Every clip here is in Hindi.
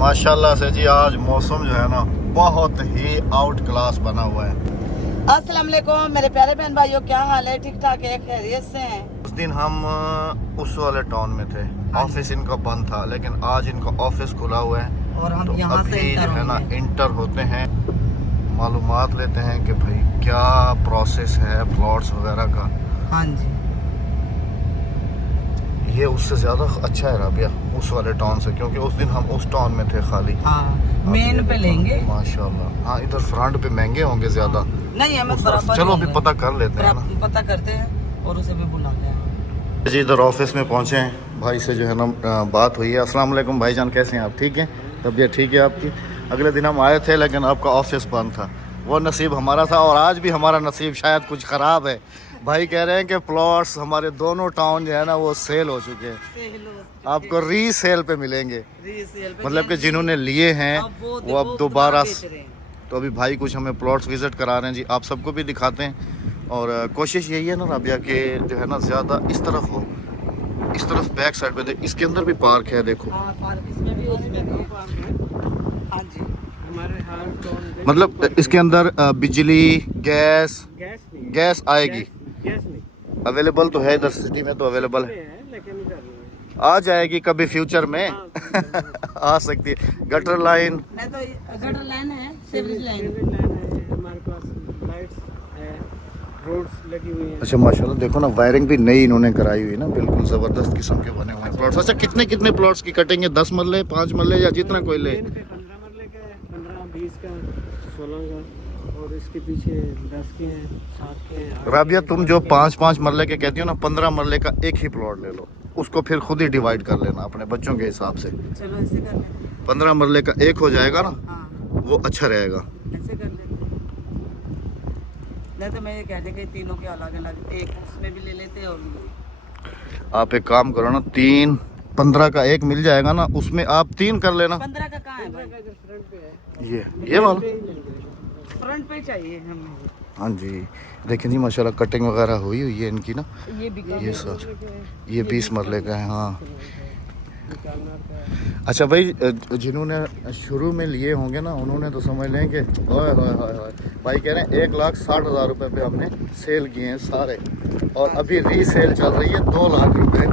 माशाल्लाह से जी आज मौसम जो है ना बहुत ही आउट क्लास बना हुआ है। अस्सलाम वालेकुम मेरे प्यारे बहन भाइयों, क्या हाल है? ठीक ठाक है, खैरियत से हैं? उस दिन हम उस वाले टाउन में थे, ऑफिस इनका बंद था, लेकिन आज इनका ऑफिस खुला हुआ है और हम तो यहाँ से अभी जो है ना इंटर होते हैं, मालूमात लेते हैं कि भाई क्या प्रोसेस है प्लॉट्स वगैरह का। हाँ जी, ये उससे ज़्यादा अच्छा है राबिया उस वाले टाउन से, क्योंकि उस दिन हम उस टाउन में थे खाली। हाँ मेन पे लेंगे माशाल्लाह। हाँ इधर फ्रंट पे महंगे होंगे ज़्यादा। नहीं, हमें बराबर चलो अभी पता कर लेते हैं ना, पता करते हैं और उसे भी बुलाते हैं जी। इधर ऑफिस में पहुंचे हैं, भाई से जो है ना बात हुई है। अस्सलाम वालेकुम भाईजान, कैसे हैं आप? ठीक हैं, तबीयत ठीक है आपकी? अगले दिन हम आए थे लेकिन आपका ऑफिस बंद था, वो नसीब हमारा था और आज भी हमारा नसीब शायद कुछ ख़राब है। भाई कह रहे हैं कि प्लॉट्स हमारे दोनों टाउन जो है ना वो सेल हो चुके हैं, आपको रीसेल पे मिलेंगे। मतलब कि जिन्होंने लिए हैं वो अब दोबारा। तो अभी भाई कुछ हमें प्लॉट्स विज़िट करा रहे हैं जी, आप सबको भी दिखाते हैं। और कोशिश यही है ना राबिया कि जो है ना ज़्यादा इस तरफ हो, इस तरफ बैक साइड पे देख, इसके अंदर भी पार्क है देखो। मतलब इसके अंदर बिजली गैस आएगी, अवेलेबल तो है इधर सिटी में, तो अवेलेबल है, आ जाएगी कभी फ्यूचर में आ सकती है। गटर लाइन गटर लाइन है, सीवरेज लाइन हमारे पास लाइट्स है, रोड्स लगी हुई हैं। अच्छा माशाल्लाह, देखो ना वायरिंग भी नई इन्होंने कराई हुई है ना, बिल्कुल ज़बरदस्त किस्म के बने हुए हैं प्लॉट्स। अच्छा कितने कितने प्लॉट्स की कटेंगे? 10 मरले 5 मरले या जितना कोई ले? 15 मरले का है, 15 20 का 16 का, और इसके पीछे 10 के हैं, 7 के हैं। राबिया तुम जो 5-5 मरले के कहती हो ना, 15 मरले का एक ही प्लॉट ले लो, उसको फिर खुद ही डिवाइड कर लेना अपने बच्चों के हिसाब से। चलो ऐसे कर लेते हैं। 15 मरले का एक हो जाएगा ना, हाँ वो अच्छा रहेगा। ऐसे कर लेते हैं। नहीं तो मैं ये कहते कि तीनों के अलग अलग एक उसमें भी ले लेते हैं। और आप एक काम करो ना, 15 का एक मिल जाएगा ना, उसमें आप 3 कर लेना। 15 का कहाँ है भाई? फ्रंट पे है, ये वाला फ्रंट पे चाहिए हमें। हाँ जी, देखिए जी माशाल्लाह कटिंग वगैरह हुई हुई है इनकी ना। ये भी ये सर ये 20 मरले का है। हाँ अच्छा भाई, जिन्होंने शुरू में लिए होंगे ना उन्होंने तो समझ लें कि ओए होए होए होए, भाई कह रहे हैं 1,60,000 रुपये पे हमने सेल किए हैं सारे, और अभी रीसेल चल रही है 2 लाख रुपए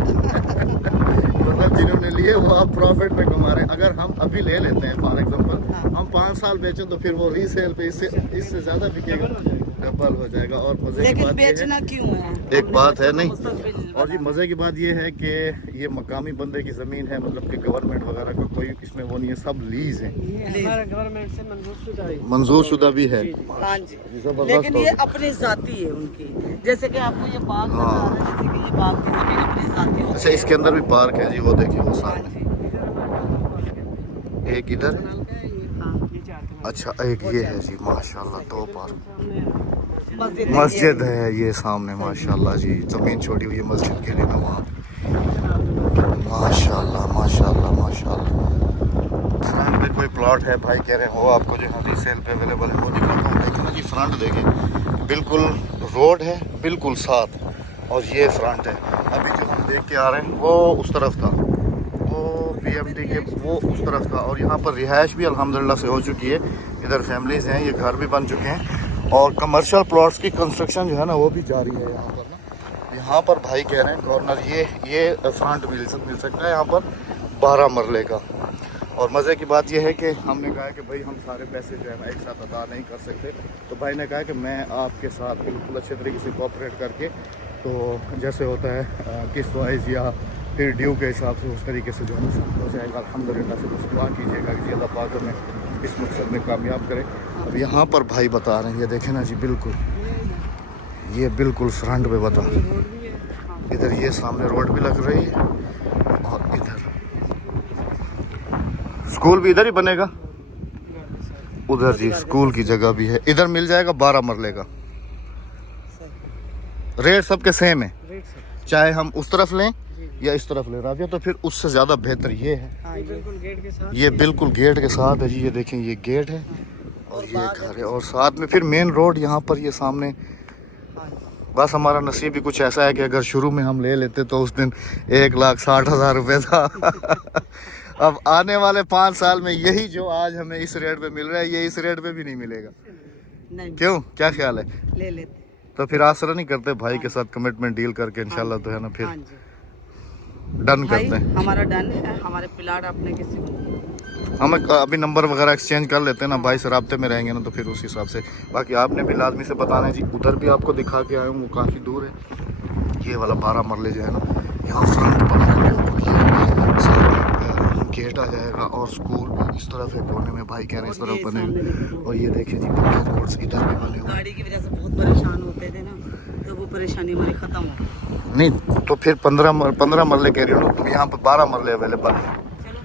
मतलब जिन्होंने लिए वो आप प्रॉफिट पे कमा रहे हैं। अगर हम अभी ले लेते हैं फॉर एग्जांपल, हम 5 साल बेचें तो फिर वो रीसेल पे इससे ज़्यादा बिकेगा, डबल हो जाएगा। और मज़े की बात बेचना ये क्यों है? है, एक बात है नहीं, और जी मज़े की बात ये है कि ये मकामी बंदे की ज़मीन है, मतलब कि गवर्नमेंट वगैरह का कोई इसमें वो नहीं है, सब लीज है, हमारा गवर्नमेंट से मंजूर शुदा भी है। हाँ जी, ज़बरदस्त लेकिन ये होगी। अपनी जाती है उनकी। जैसे कि आपको ये बाग नजर आ रहा है, जैसे कि ये बाग की जमीन अपनी जाती है। अच्छा इसके अंदर भी पार्क है जी, वो देखिए वो हाँ सामने, जी, एक इधर, हाँ। अच्छा एक ये है जी माशाल्लाह, 2 पार्क। मस्जिद मस्जिद है ये सामने माशाल्लाह जी, ज़मीन छोड़ी हुई है मस्जिद के लिए ना वहाँ। माशाल्लाह माशाल्लाह माशाल्लाह। फ्रंट पे कोई प्लॉट है, भाई कह रहे हैं वो आपको जो है रीसेल पे अवेलेबल है, वो दिखाता हूँ। देखो ना जी फ्रंट देखें, बिल्कुल रोड है बिल्कुल साथ, और ये फ्रंट है। अभी जो हम देख के आ रहे हैं वो उस तरफ था, वो PMD के वो उस तरफ था, और यहाँ पर रिहाइश भी अल्हम्दुलिल्लाह से हो चुकी है। इधर फैमिलीज़ हैं, ये घर भी बन चुके हैं, और कमर्शियल प्लॉट्स की कंस्ट्रक्शन जो है ना वो भी जारी है यहाँ पर ना। यहाँ पर भाई कह रहे हैं कॉर्नर ये फ्रंट मिल सकता है यहाँ पर 12 मरले का। और मज़े की बात यह है कि हमने कहा कि भाई हम सारे पैसे जो है ना एक साथ अदा नहीं कर सकते, तो भाई ने कहा कि मैं आपके साथ बिल्कुल अच्छे तरीके से कोऑपरेट करके, तो जैसे होता है किस्त वाइज या फिर ड्यू के हिसाब से, उस तरीके से जो है ना हो जाएगा। अल्हम्दुलिल्लाह से बस दुआ कीजिएगा कि अल्लाह पाक हमें इस मकसद में कामयाब करे। अब यहाँ पर भाई बता रहे हैं, ये देखें ना जी, बिल्कुल ये बिल्कुल फ्रंट पे बता, इधर ये सामने रोड भी लग रही है, और इधर स्कूल भी इधर ही बनेगा, उधर जी स्कूल की जगह भी है। इधर मिल जाएगा 12 मरले का, रेट सबके सेम है, चाहे हम उस तरफ लें या इस तरफ ले राबिया, तो फिर उससे ज़्यादा बेहतर ये है। ये बिल्कुल गेट के साथ है जी, ये देखें ये गेट है और ये घर है, और साथ में फिर मेन रोड यहाँ पर ये सामने। बस हमारा नसीब भी कुछ ऐसा है कि अगर शुरू में हम ले लेते तो उस दिन 1,60,000 रुपये था अब आने वाले 5 साल में यही जो आज हमें इस रेट पे मिल रहा है, ये इस रेट पे भी नहीं मिलेगा। नहीं क्यों, क्या ख्याल है? ले लेते। तो फिर आसरा नहीं करते भाई के साथ कमिटमेंट डील करके इंशाल्लाह, तो है ना, फिर हाँ जी डन भाई, करते हैं। हमारा डन है। हमारे प्लाट अपने किसी को नहीं। हम अभी नंबर वगैरह एक्सचेंज कर लेते हैं ना, भाई से राब्ते में रहेंगे ना, तो फिर उस हिसाब से। बाकी आपने भी लाजमी से बताना है जी। उधर भी आपको दिखा के आया हूँ, वो काफ़ी दूर है। ये वाला 12 मरले जो है ना, यहाँ फ्रंट गेट आ जाएगा और स्कूल भी इस तरफ है कोने में, भाई कह रहे हैं इस तरफ बनेगा। और ये देखिए जी, कोर्ट्स इधर भी बने हुए। गाड़ी की वजह से बहुत परेशान होते थे ना, तो वो परेशानी हमारी खत्म हो। नहीं तो फिर 15 मरले कह रही हो ना तुम, यहाँ पर 12 मरले अवेलेबल है। चलो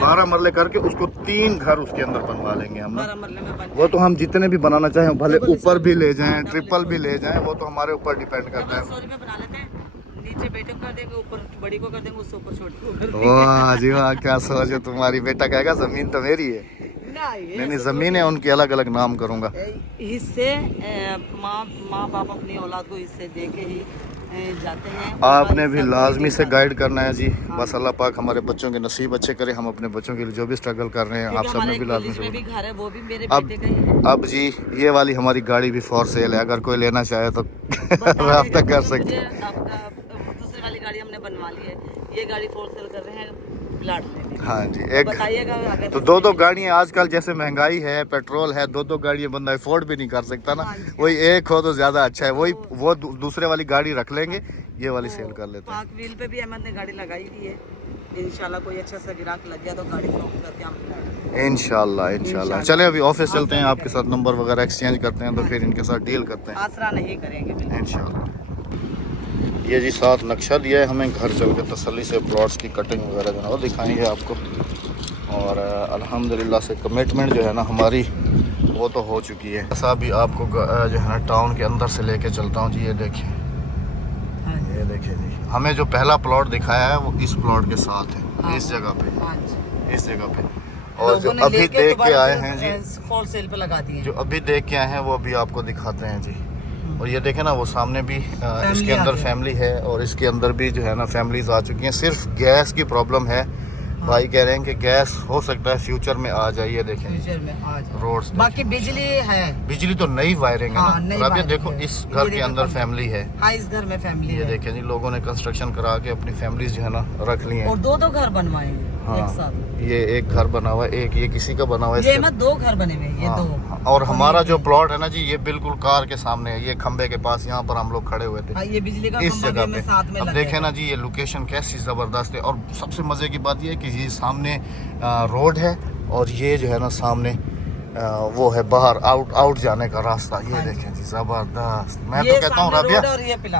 12 मरले करके उसको 3 घर उसके अंदर बनवा लेंगे हम ना। 12 मरले में बन वो तो हम जितने भी बनाना चाहें, भले ऊपर भी ले जाएं, ट्रिपल भी ले जाएं, वो तो हमारे ऊपर डिपेंड करता है। सॉरी में बना लेते हैं। नीचे बेटे को कर देंगे, ऊपर बड़ी को कर देंगे, उससे ऊपर छोटी को कर देंगे। वाह जी वाह, क्या सोच है तुम्हारी। बेटा कहेगा जमीन तो मेरी है। नहीं, जमीन है उनकी, अलग अलग नाम करूंगा। हिस्से माँ बाप अपनी औलाद को हिस्से दे के ही जाते हैं। आपने भी लाजमी से गाइड करना है जी। बस अल्लाह पाक हमारे बच्चों के नसीब अच्छे करे। हम अपने बच्चों के लिए जो भी स्ट्रगल कर रहे हैं, आप सब ने भी लाजमी से। भी घर है, वो भी मेरे अब बेटे का ही है। अब जी ये वाली हमारी गाड़ी भी फॉर सेल है, अगर कोई लेना चाहे तो राब्ता कर सकते हैं। दूसरी वाली गाड़ी हमने बनवा ली है, ये गाड़ी फॉर सेल कर रहे हैं प्लाट में। हाँ जी, एक बताइएगा अगर तो 2 गाड़ियाँ आजकल, जैसे महंगाई है, पेट्रोल है, 2 गाड़ियाँ बंदा अफोर्ड भी नहीं कर सकता ना। वही एक हो तो ज्यादा अच्छा है। वही वो दूसरे वाली गाड़ी रख लेंगे, ये वाली सेल कर लेते हैं। पार्क व्हील पे भी अहमद ने गाड़ी लगाई हुई है। इंशाल्लाह कोई अच्छा सा गिराक लग गया तो गाड़ी फ्लॉप करके हम इंशाल्लाह। चले अभी ऑफिस चलते हैं, आपके साथ नंबर वगैरह एक्सचेंज करते हैं, तो फिर इनके साथ डील करते हैं आसरा नहीं करेंगे बिल्कुल। इंशाल्लाह। ये जी साथ नक्शा दिया है हमें, घर चल के तसल्ली से प्लॉट्स की कटिंग वगैरह जो है वो दिखाएंगे आपको। और अल्हम्दुलिल्लाह से कमिटमेंट जो है ना हमारी, वो तो हो चुकी है। ऐसा भी आपको जो है ना टाउन के अंदर से लेके चलता हूँ जी। ये देखिए, ये देखिए जी, हमें जो पहला प्लॉट दिखाया है वो इस प्लॉट के साथ है, इस जगह पे, इस जगह पे। और जो अभी देख के आए हैं जी, फॉर सेल पे लगा दिए, जो अभी देख के आए हैं वो अभी आपको दिखाते हैं जी। और ये देखें ना, वो सामने भी इसके अंदर फैमिली है, और इसके अंदर भी जो है ना फैमिलीज आ चुकी हैं। सिर्फ गैस की प्रॉब्लम है। भाई कह रहे हैं कि गैस हो सकता है फ्यूचर में आ जाए। ये देखें फ्यूचर में आ जाए। रोड्स, बाकी बिजली है, बिजली तो नई वायरिंग है ना। अब ये देखो, इस घर के अंदर फैमिली है। हाँ, इस घर में फैमिली ये है। देखें जी, लोगों ने कंस्ट्रक्शन करा के अपनी फैमिलीज जो है ना रख ली हैं। और 2 घर बनवाएंगे एक साथ। ये एक घर बना हुआ है, एक ये किसी का बना हुआ है। ये मत 2 घर बने हुए हैं, ये 2। और हमारा जो प्लॉट है ना जी, ये बिल्कुल कार के सामने है, ये खंबे के पास, यहाँ पर हम लोग खड़े हुए थे। ये बिजली का इस जगह पे साथ में अब देखें ना जी, ये लोकेशन कैसी जबरदस्त है। और सबसे मजे की बात ये है कि ये सामने रोड है, और ये जो है ना सामने वो है बाहर आउट जाने का रास्ता। ये देखें जी, जबरदस्त। मैं तो कहता हूँ राबिया,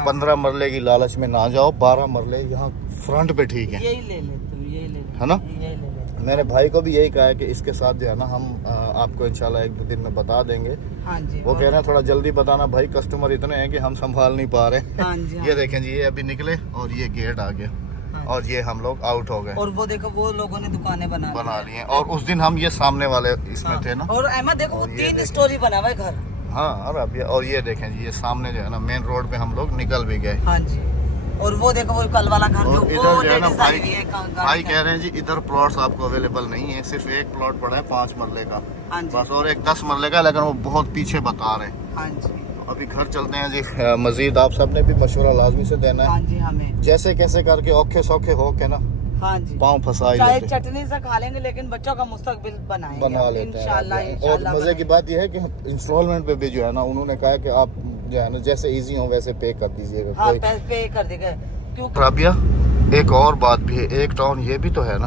15 मरले की लालच में ना जाओ, 12 मरले यहाँ फ्रंट पे ठीक है, यही ले ले तुम, यही ले है ना। यही ले। मेरे भाई को भी यही कहा है कि इसके साथ जो है ना हम आपको इंशाल्लाह 1-2 दिन में बता देंगे। हाँ जी, वो कह रहे हैं थोड़ा जल्दी बताना भाई, कस्टमर इतने हैं कि हम संभाल नहीं पा रहे। हाँ जी, हाँ। ये देखें जी, ये अभी निकले और ये गेट आ गया। हाँ, और ये हम लोग आउट हो गए। और वो देखो, वो लोगों ने दुकानें बना ली हैं। और उस दिन हम ये सामने वाले इसमें थे ना। और अहमद देखो, और ये 3 स्टोरी बना हुआ है घर। हाँ, और ये देखें जी, ये सामने जो है ना मेन रोड पे हम लोग निकल भी गए। हाँ जी। और वो देखो, वो कल वाला घर, और इधर जो है ना भाई भाई कह रहे हैं जी, इधर प्लॉट्स आपको अवेलेबल नहीं है। सिर्फ एक प्लॉट पड़ा है 5 मरले का, हाँ जी, बस, और एक 10 मरले का, लेकिन वो बहुत पीछे बता रहे हैं। हाँ जी। अभी घर चलते हैं जी। मजीद आप सब ने भी मशवरा लाजमी से देना है। हाँ जी, हमें जैसे कैसे करके औखे सौखे हो के ना, हाँ जी, पाँव फंसा चाहे लेते हैं। चटनी से खा लेंगे, लेकिन बच्चों का मुस्तकबिल बना लेते हैं इंशाल्लाह। और मजे की बात यह है कि इंस्टॉलमेंट पे भी जो है ना, उन्होंने कहा कि आप जो है ना जैसे इजी हो वैसे पे कर दीजिएगा। हाँ, पे कर देगा। क्योंकि राबिया, एक और बात भी है, एक टाउन ये भी तो है ना।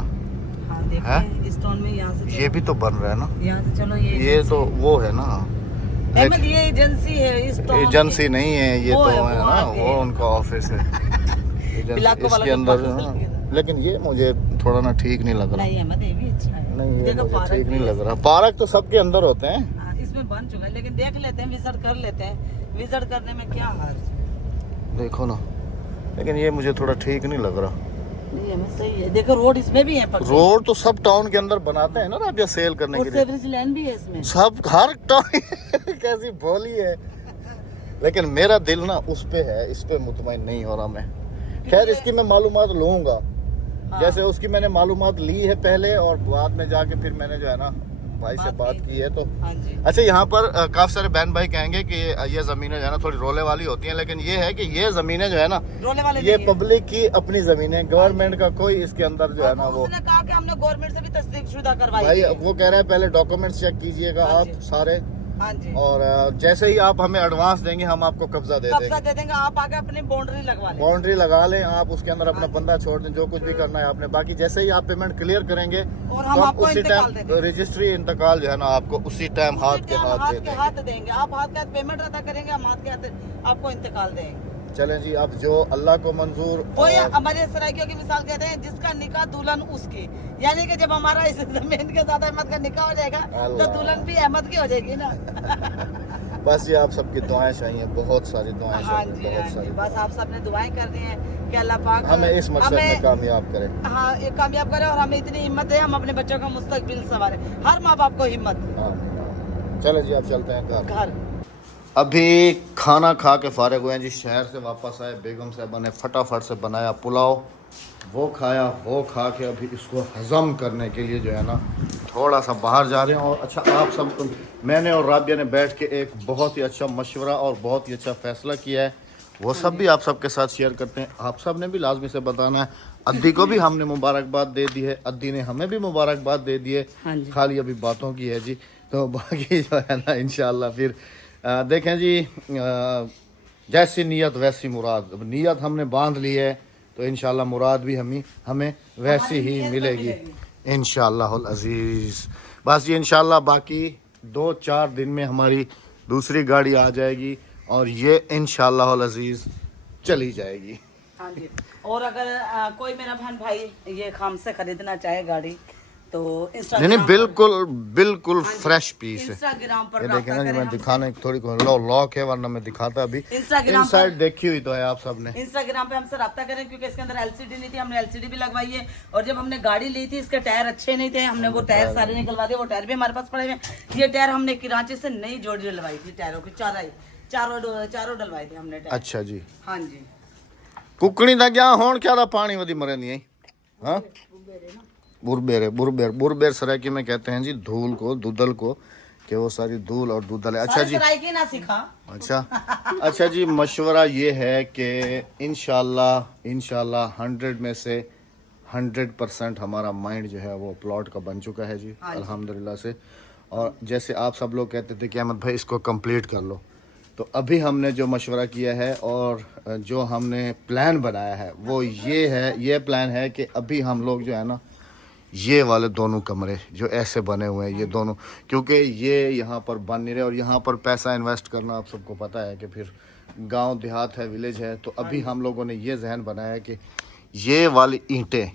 हाँ, देखिए इस टाउन में यहाँ से ये भी तो बन रहा है ना। यहाँ से चलो, ये तो वो है ना, अहमद, ये एजेंसी है। इस टाउन एजेंसी नहीं है ये, तो है है ना, वो उनका ऑफिस है। इसके अंदर, लेकिन ये मुझे थोड़ा ना ठीक नहीं लग रहा। नहीं अहमद, ये भी अच्छा है। नहीं, ये देखो, मुझे ठीक नहीं लग रहा। पार्क तो सबके अंदर होते हैं। हाँ, इसमें बन चुका है, लेकिन देख लेते हैं, विजिट कर लेते हैं। विजिट करने में क्या हर्ज है? देखो ना, लेकिन ये मुझे थोड़ा ठीक नहीं लग रहा। नहीं हमें सही है। देखो, रोड इसमें भी है, रोड तो सब टाउन के अंदर बनाते हैं ना राबिया, सेल करने के लिए। सेवरेज लैंड भी है इसमें, सब हर टाउन कैसी बोली है। लेकिन मेरा दिल ना उस पे है, इस पे मुतमईन नहीं हो रहा मैं। खैर, इसकी मैं मालूमात लूंगा जैसे उसकी मैंने मालूमात ली है पहले, और बाद में जाके फिर मैंने जो है ना भाई से बात की है। तो हाँ जी। अच्छा, यहाँ पर काफी सारे बहन भाई कहेंगे कि ये जमीनें जो है ना थोड़ी रोले वाली होती हैं, लेकिन ये है कि ये जमीनें जो है ना रोले वाले ये नहीं है। पब्लिक की अपनी जमीनें, गवर्नमेंट का कोई इसके अंदर जो है ना वो, उसने कहा कि हमने गवर्नमेंट से भी तस्दीक शुदा करवाई भाई है। वो कह रहा है पहले डॉक्यूमेंट्स चेक कीजिएगा हाँ आप जी। सारे, हाँ जी। और जैसे ही आप हमें एडवांस देंगे हम आपको कब्जा दे कब्जा देंगे। दे देंगे, आप आके अपनी बाउंड्री लगवा लें। बाउंड्री लगा लें आप, उसके अंदर अपना हाँ जी। बंदा छोड़ दें, जो कुछ भी करना है आपने। बाकी जैसे ही आप पेमेंट क्लियर करेंगे और हम तो आपको उसी इंतकाल टाइम देंगे। रजिस्ट्री इंतकाल जो है ना आपको उसी टाइम हाथ के हाथ दे देंगे। हाथ देंगे, आप हाथ के हाथ पेमेंट अदा करेंगे, हम हाथ के हाथ आपको इंतकाल देंगे। चलें जी, अब जो अल्लाह को मंजूर, वो ये हमारे सराइकियों की मिसाल कहते हैं, जिसका निकाह दुल्हन उसकी, यानी कि जब हमारा इस जमीन के साथ अहमद का निकाह हो जाएगा तो अल्लाह। दुल्हन भी अहमद की हो जाएगी ना। बस ये आप सबकी दुआएं चाहिए, बहुत सारी दुआएं हाँ चाहिए, जी, हाँ बहुत जी। सारी। बस आप सबने दुआएं करनी है कि अल्लाह पाक हमें इस मकसद में कामयाब करें। हाँ, ये कामयाब करे, और हमें इतनी हिम्मत है, हम अपने बच्चों का मुस्तकबिल संवारे। हर माँ बाप को हिम्मत चलो जी, अब चलते हैं घर। घर। अभी खाना खा के फारिग हुए हैं जी, शहर से वापस आए, बेगम साहबा ने फटाफट से बनाया पुलाव, वो खाया, वो खा के अभी इसको हज़म करने के लिए जो है ना थोड़ा सा बाहर जा रहे हैं। और अच्छा, आप सब, मैंने और राबिया ने बैठ के एक बहुत ही अच्छा मशवरा और बहुत ही अच्छा फ़ैसला किया है, वो सब भी आप सबके साथ शेयर करते हैं। आप सब ने भी लाजमी से बताना है। अद्दी को भी हमने मुबारकबाद दे दी है, अद्दी ने हमें भी मुबारकबाद दे दी है, हाँ जी। खाली अभी बातों की है जी। तो बाकी जो है ना इंशाल्लाह फिर देखें जी, जैसी नीयत वैसी मुराद। अब नीयत हमने बांध ली है तो इंशाल्लाह मुराद भी हमें वैसी ही मिलेगी इंशाल्लाह अज़ीज़। बस ये इंशाल्लाह बाकी 2-4 दिन में हमारी दूसरी गाड़ी आ जाएगी और ये इंशाल्लाह अज़ीज़ चली जाएगी। हाँ जी। और अगर कोई मेरा बहन भाई ये खाम से खरीदना चाहे गाड़ी, तो नहीं बिल्कुल बिल्कुल फ्रेश पीस है। इंस्टाग्राम पर ये देखें ना जी, मैं दिखाने थोड़ी लॉक है, वरना मैं दिखाता अभी। इंस्टाग्राम इनसाइड देखी हुई तो है आप सबने। इंस्टाग्राम पे हमसे रब्ता करें, क्योंकि इसके अंदर एलसीडी नहीं थी, हमने एलसीडी भी लगवाई है। और जब हमने गाड़ी ली थी इसके टायर अच्छे नहीं थे, हमने वो टायर सारे निकलवा दिए, वो टायर भी हमारे पास पड़े हुए। ये टायर हमने कराची से नई जोड़ी डलवाई थी, टायरों की चारों डलवाए थे हमने टायर। अच्छा जी। हाँ जी। कुकड़ी दा क्या होन क्या दा पानी वदी मरे नहीं है। हाँ, बुरबेर सरायकी में कहते हैं जी धूल को, दूधल को, कि वो सारी धूल और दूधल है। अच्छा जी, सराइकी ना सिखा। अच्छा जी, मशवरा ये है कि इंशाल्लाह 100 में से 100% हमारा माइंड जो है वो प्लॉट का बन चुका है जी, अल्हम्दुलिल्लाह से। और जैसे आप सब लोग कहते थे कि अहमद भाई इसको कंप्लीट कर लो, तो अभी हमने जो मशवरा किया है और जो हमने प्लान बनाया है वो ये प्लान है कि अभी हम लोग जो है ना ये वाले दोनों कमरे जो ऐसे बने हुए हैं, ये दोनों, क्योंकि ये यहाँ पर बन नहीं रहे और यहाँ पर पैसा इन्वेस्ट करना आप सबको पता है कि फिर गांव देहात है, विलेज है। तो अभी हम लोगों ने ये जहन बनाया है कि ये वाली ईंटें,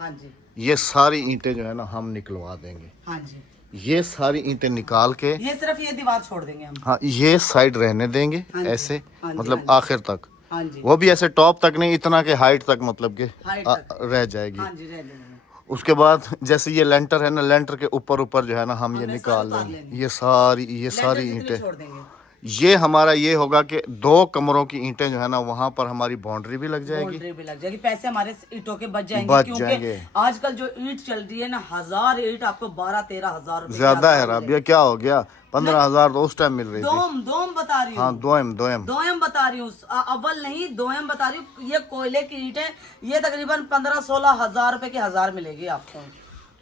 हाँ जी, ये सारी ईंटें जो है ना हम निकलवा देंगे। हाँ जी। ये सारी ईंटें निकाल के ये सिर्फ ये दीवार छोड़ देंगे हम। हाँ, ये साइड रहने देंगे हाँ जी, ऐसे, हाँ जी, मतलब हाँ जी। आखिर तक, हाँ जी, वो भी ऐसे टॉप तक नहीं, इतना के हाइट तक, मतलब के हाइट तक। रह जाएगी। हाँ जी, रह जाएंगे। उसके बाद जैसे ये लेंटर है ना, लेंटर के ऊपर जो है ना हम ये हमने निकाल सारे उतार लेंगे, लेंगे। ये सारी लेंटर कितने ईंटें। छोड़ देंगे? ये हमारा ये होगा कि 2 कमरों की ईंटें जो है ना वहाँ पर हमारी बाउंड्री भी लग जाएगी, बाउंड्री भी लग जाएगी, पैसे हमारे ईंटों के बच जाएंगे। बच क्योंकि जाएंगे। आजकल जो ईंट चल रही है ना, 1000 ईंट आपको 12-13 हजार रुपए ज्यादा है राबिया, क्या हो गया? 15,000 तो उस टाइम मिल रही थी। दोम बता रही हूँ। हाँ, दोयम दोयम बता रही हूँ, अव्वल नहीं, दोयम बता रही हूँ। ये कोयले की ईंट है, ये तकरीबन 15-16 हजार रुपए की 1000 मिलेगी आपको।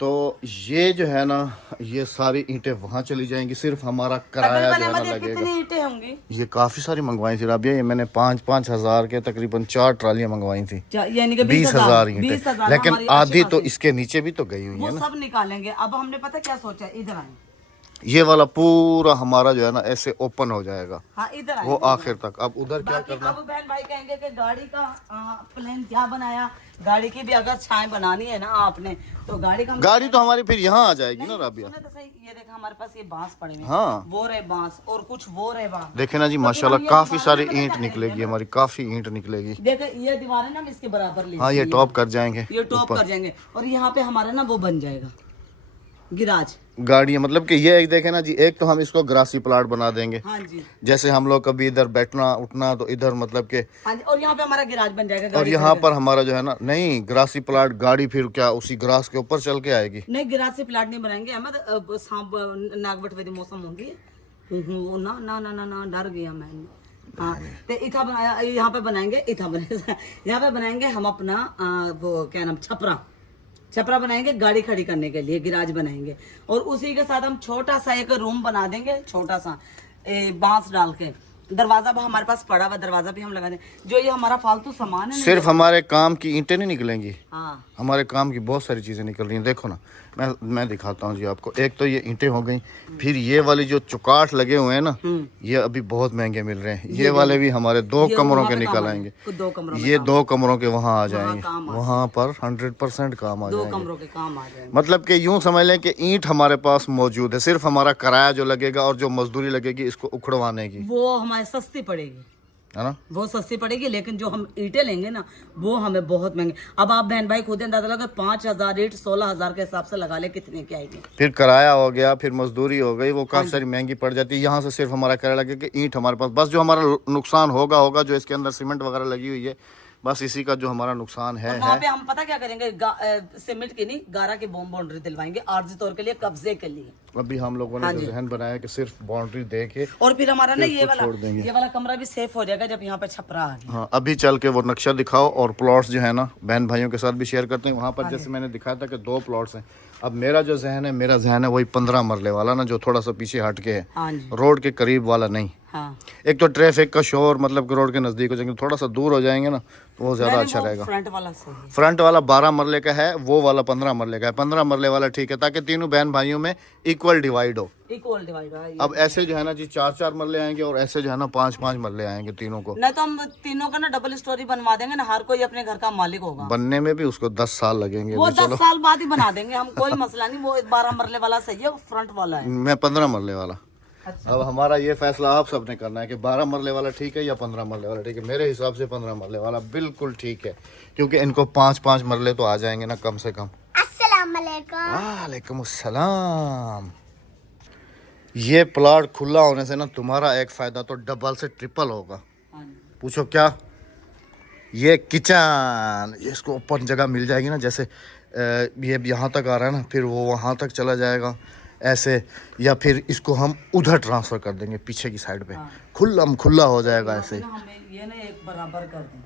तो ये जो है ना ये सारी ईंटें वहाँ चली जाएंगी, सिर्फ हमारा किराया जो है ना लगेगा। कितनी ईंटें होंगी? ये काफी सारी मंगवाई थी राबिया, ये मैंने 5-5 हजार के तकरीबन 4 ट्रालियां मंगवाई थी, यानी कि 20,000 ईंटें। 20,000 लेकिन हमारी आधी अच्छी तो खासी। इसके नीचे भी तो गई हुई वो है ना। सब निकालेंगे। अब हमने पता क्या सोचा, इधर आए, ये वाला पूरा हमारा जो है ना ऐसे ओपन हो जाएगा, हाँ इधर आए, वो आखिर तक। अब उधर क्या बाकी करना? अब बहन भाई कहेंगे कि गाड़ी का प्लान क्या बनाया, गाड़ी की भी अगर छाएं बनानी है ना आपने, तो गाड़ी तो हमारी फिर यहाँ आ जाएगी ना राबिया। सुने तो सही, ये देखा हमारे पास ये बांस पड़े हुए हैं। हाँ, वो रहे बांस और कुछ वो रहे बांस। देखे ना जी तो माशाल्लाह हम ये काफी दीवार सारी में पता ईंट क्या निकलेगी करेंगे? हमारी, काफी ईंट निकलेगी। देखे ये दीवार है ना, हम इसके बराबर ले हाँ, ये टॉप कर जाएंगे ये टॉप ऊपर। कर जाएंगे और यहाँ पे हमारा ना वो बन जाएगा, गिराज। गाड़ियाँ मतलब कि ये एक देखे ना जी, एक तो हम इसको ग्रासी प्लाट बना देंगे, हाँ जी, जैसे हम लोग कभी इधर बैठना उठना तो इधर मतलब के, हाँ जी। और यहाँ पे हमारा गिराज बन जाएगा, और गाड़ी यहाँ खड़ी पर हमारा जो है ना, नहीं ग्रासी प्लाट गाड़ी फिर क्या उसी ग्रास के ऊपर चल के आएगी? कर- नहीं, गिराज से प्लाट नहीं बनाएंगे हम। सांप नागवट वेदी मौसम होगी वो ना ना ना ना ना डर गया मैं। हाँ, तो इथा बनाया, यहाँ पे बनाएंगे, इथा बनेगा यहाँ पे बनाएंगे हम अपना वो क्या नाम, छपरा। छपरा बनाएंगे गाड़ी खड़ी करने के लिए, गिराज बनाएंगे। और उसी के साथ हम छोटा सा एक रूम बना देंगे, छोटा सा बांस डाल के। दरवाजा भी हमारे पास पड़ा हुआ, दरवाजा भी हम लगा दें। जो ये हमारा फालतू सामान है ना, सिर्फ हमारे काम की ईंटें नहीं निकलेंगी, हाँ हमारे काम की बहुत सारी चीज़ें निकल रही हैं। देखो ना, मैं दिखाता हूँ जी आपको। एक तो ये ईंटें हो गई, फिर ये वाली जो चुकाट लगे हुए हैं ना, ये अभी बहुत महंगे मिल रहे हैं। ये वाले भी हमारे 2 ये कमरों वहाँ के पे निकल काम आएंगे। आएंगे। 2 कमरों में ये काम 2 कमरों के वहाँ आ जाएंगे, काम आ वहाँ पर 100% काम आ 2 जाएंगे। कमरों के काम आ जाएंगे। मतलब कि यूं समझ लें कि ईंट हमारे पास मौजूद है, सिर्फ हमारा किराया जो लगेगा और जो मजदूरी लगेगी इसको उखड़वाने की, वो हमारे सस्ती पड़ेगी, है ना। वो सस्ती पड़ेगी। लेकिन जो हम ईंटें लेंगे ना, वो हमें बहुत महंगे। अब आप बहन भाई खुद अंदाजा लगा, 5,000 ईंट 16,000 के हिसाब से लगा ले, कितने की आएगी। फिर किराया हो गया, फिर मजदूरी हो गई, वो काफ़ी सारी महंगी पड़ जाती है। यहाँ से सिर्फ हमारा किराया लगेगा, ईंट हमारे पास, बस जो हमारा नुकसान होगा जो इसके अंदर सीमेंट वगैरह लगी हुई है, बस इसी का जो हमारा नुकसान है। वहाँ पे हम पता क्या करेंगे, सीमेंट की नहीं, गारा की बाउंड्री दिलवाएंगे आर्जी तौर के लिए, कब्जे के लिए। अभी हम लोगों ने जो जहन बनाया कि सिर्फ बाउंड्री दे के, और फिर हमारा ना ये छोड़ देंगे। वाला कमरा भी सेफ हो जाएगा जब यहाँ पे छपरा आ गया। हाँ, अभी चल के वो नक्शा दिखाओ और प्लॉट्स जो है ना बहन भाइयों के साथ भी शेयर करते हैं। वहाँ पर जैसे मैंने दिखाया था कि 2 प्लॉट्स हैं। अब मेरा जहन है वही 15 मरले वाला ना, जो थोड़ा सा पीछे हट के है, हाँ जी, रोड के करीब वाला नहीं। हाँ। एक तो ट्रैफिक का शोर, मतलब कि रोड के नज़दीक हो जाएंगे, थोड़ा सा दूर हो जाएंगे ना तो वो ज़्यादा अच्छा रहेगा। फ्रंट वाला सही है। फ्रंट वाला 12 मरले का है, वो वाला 15 मरले का है। 15 मरले वाला ठीक है, ताकि तीनों बहन भाइयों में इक्वल डिवाइड हो। इक्वल डिवाइड है। अब ऐसे जो है ना जी 4-4 मरले आएंगे और ऐसे जो है ना 5-5 मरले आएंगे तीनों को। नहीं तो हम तीनों का ना डबल स्टोरी बनवा देंगे ना, हर कोई अपने घर का मालिक होगा। बनने में भी उसको 10 साल लगेंगे। वो 10 साल बाद ही बना देंगे हम, कोई मसला नहीं। वो 12 मरले वाला सही है, वो फ्रंट वाला है। मैं 15 मरले वाला। अच्छा। अब हमारा ये फैसला आप सबने करना है कि 12 मरले वाला ठीक है या 15 मरले वाला ठीक है। मेरे हिसाब से 15 मरले वाला बिल्कुल ठीक है, क्योंकि इनको 5-5 मरले तो आ जाएंगे ना कम से कम। अस्सलाम वालेकुम। वालेकुम अस्सलाम। ये प्लॉट खुला होने से ना तुम्हारा एक फ़ायदा तो डबल से ट्रिपल होगा। हाँ जी। पूछो क्या? ये किचन, ये इसको ऊपर जगह मिल जाएगी ना, जैसे ये यहाँ तक आ रहा है ना, फिर वो वहाँ तक चला जाएगा ऐसे, या फिर इसको हम उधर ट्रांसफ़र कर देंगे पीछे की साइड पे, खुला हो जाएगा ऐसे। हमें ये ना एक बराबर कर दें।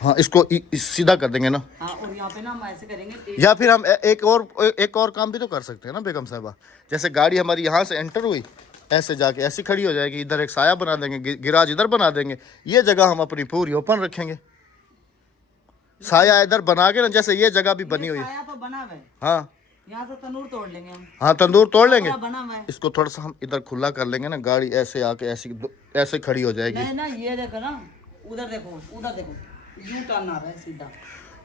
हाँ, इसको सीधा कर देंगे ना। हाँ, और यहाँ पे ना हम ऐसे करेंगे। या फिर हम एक और काम भी तो कर सकते हैं ना बेगम साहिबा। जैसे गाड़ी हमारी यहाँ से एंटर हुई, ऐसे जाके ऐसी खड़ी हो जाएगी, इधर एक साया बना देंगे, गिराज इधर बना देंगे, ये जगह हम अपनी पूरी ओपन रखेंगे। साया इधर बना के ना, जैसे ये जगह भी बनी हुई है। साया तो बना हुआ है, हाँ यहाँ से तंदूर तोड़ लेंगे हम। हाँ, तंदूर तोड़ लेंगे। पूरा बना हुआ है। इसको थोड़ा सा हम इधर खुला कर लेंगे ना, गाड़ी ऐसे आके ऐसे खड़ी हो जाएगी। नहीं ना, ये देखो ना, उधर देखो, उधर देखो, यू टर्न आ रहा है सीधा।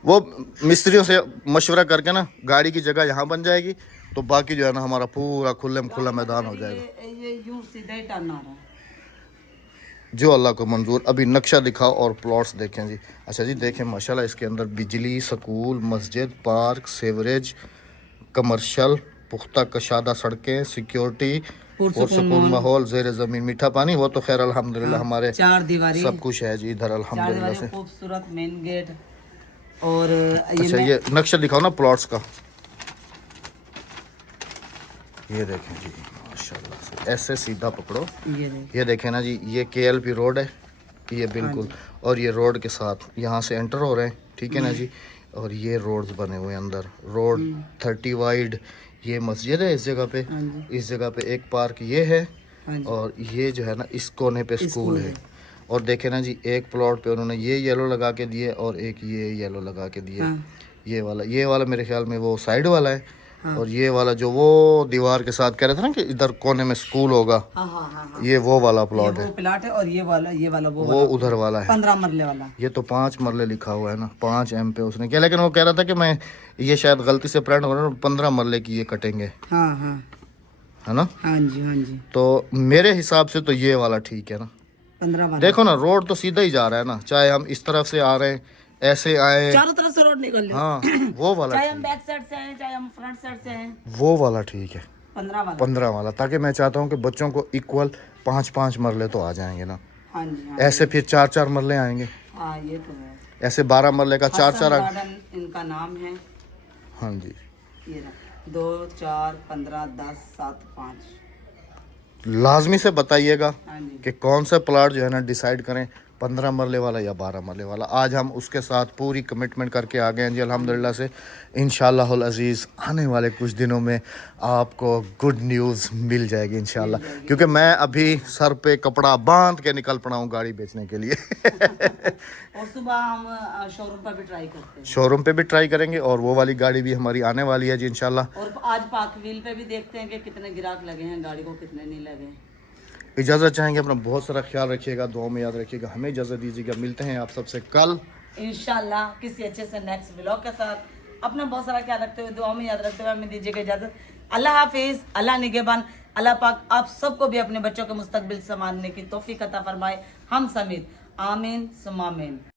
वो मिस्त्रियों से मशवरा करके ना गाड़ी की जगह यहाँ बन जाएगी, तो बाकी जो है ना हमारा पूरा खुले में खुला मैदान हो जाएगा। ये यूं सीधा ही टर्न आ रहा है। जो अल्लाह को मंजूर। अभी नक्शा दिखाओ और प्लॉट्स देखें जी। अच्छा जी, देखें माशाल्लाह इसके अंदर बिजली, स्कूल, मस्जिद, पार्क, सेवरेज, कमर्शियल, पुख्ता कशादा सड़कें, सिक्योरिटी और सुकून माहौल, जेर ज़मीन मीठा पानी। वो तो खैर अल्हम्दुलिल्लाह हमारे 4 दीवारी सब कुछ है जी इधर अल्हम्दुलिल्लाह से। खूबसूरत मेन गेट। और अच्छा, ये नक्शा दिखाओ ना प्लॉट्स का। ये देखें जी माशाल्लाह से, ऐसे सीधा पकड़ो। ये देखें ना जी, ये KLP रोड है ये बिल्कुल, और ये रोड के साथ यहाँ से एंटर हो रहे हैं, ठीक है ना जी। और ये रोड्स बने हुए हैं अंदर, रोड 30 वाइड। ये मस्जिद है इस जगह पे, इस जगह पे एक पार्क ये है, और ये जो है ना इस कोने पे स्कूल है। और देखे ना जी, एक प्लॉट पे उन्होंने ये येलो लगा के दिए और एक ये येलो लगा के दिए। ये वाला मेरे ख्याल में वो साइड वाला है। और ये वाला जो वो दीवार के साथ कह रहे थे ना कि इधर कोने में स्कूल होगा, ये वो वाला प्लॉट है। प्लॉट है। और ये वाला वो उधर वाला है, 15 मरले वाला। ये तो 5 मरले लिखा हुआ है ना, 5 M पे उसने किया, लेकिन वो कह रहा था कि मैं ये शायद गलती से प्रिंट हो रहा है, 15 मरले की ये कटेंगे, हाँ है ना। हाँ जी। तो मेरे हिसाब से तो ये वाला ठीक है ना। 15 वाला। देखो ना, रोड तो सीधा ही जा रहा है ना, चाहे हम इस तरफ से आ रहे हैं ऐसे आए, चारों तरफ से रोड निकल लो। हाँ वो वाला चाहे हम ठीक बैक साइड से आए, चाहे हम फ्रंट साइड से आए। वो वाला ठीक है, 15 वाला। 15 वाला, ताकि मैं चाहता हूँ कि बच्चों को इक्वल 5-5 मरले तो आ जाएंगे ना। हाँ जी हाँ। ऐसे फिर 4-4 मरले आएंगे, हाँ ये तो है। ऐसे 12 मरले का 4-4 हसन गार्डन इनका नाम है। हाँ जी, ये रहा 2 4 15 10 7 5। लाजमी से बताइएगा हाँ जी। कि कौन सा प्लाट जो है ना डिसाइड करें, 15 मरले वाला या 12 मरले वाला। आज हम उसके साथ पूरी कमिटमेंट करके आ गए हैं जी अल्हम्दुलिल्लाह से। इंशाअल्लाहुल अज़ीज़ आने वाले कुछ दिनों में आपको गुड न्यूज़ मिल जाएगी इंशाअल्लाह, क्योंकि मैं अभी सर पे कपड़ा बांध के निकल पड़ा हूँ गाड़ी बेचने के लिए। और सुबह हम शोरूम पर भी ट्राई करते हैं। शोरूम पे भी ट्राई करेंगे और वो वाली गाड़ी भी हमारी आने वाली है जी इंशाल्लाह। और आज पाक व्हील पे भी देखते हैं कि कितने ग्राहक लगे हैं, गाड़ी को कितने नहीं लगे। इजाज़त चाहेंगे, अपना बहुत सारा ख्याल रखिएगा, दुआ में याद रखिएगा, हमें इजाज़त दीजिएगा। मिलते हैं आप सबसे कल इंशाल्लाह किसी अच्छे से नेक्स्ट व्लॉग के साथ। अपना बहुत सारा ख्याल रखते हुए, दुआ में याद रखते हुए हमें दीजिएगा इजाजत। अल्लाह हाफिज, अल्लाह निगहबान। अल्लाह पाक आप सबको भी अपने बच्चों के मुस्तकबिल संभालने की तौफीक अता फरमाए, हम समेत। आमीन सुम्मा आमीन।